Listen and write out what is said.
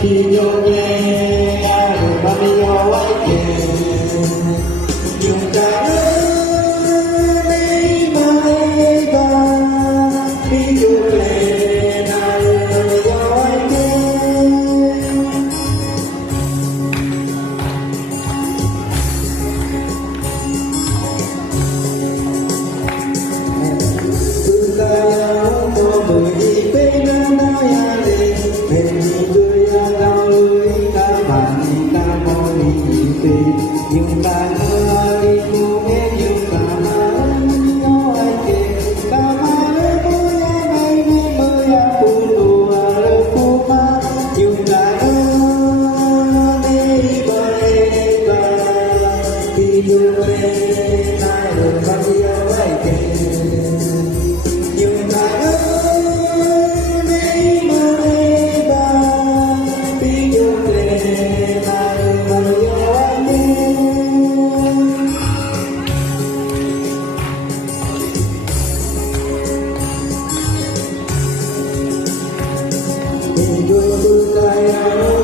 기존에 아름다움이 여와있게 용감은 내 맘에 봐 기존에 나를 여와있게 Tôi có bởi vì bên em nói anh đi bên gì tôi đang lưới ta bạn ta có đi tìm nhưng ta nói đi cô nghe nhưng ta nói kể ta nói vui anh đi mơ ya phụ đùa lời phụ ma nhưng ta nói đi bởi ta khi yêu bên ai được bao nhiêu ai kể nhưng ta Hãy subscribe cho kênh Ghiền Mì Gõ để không bỏ lỡ những video hấp dẫn.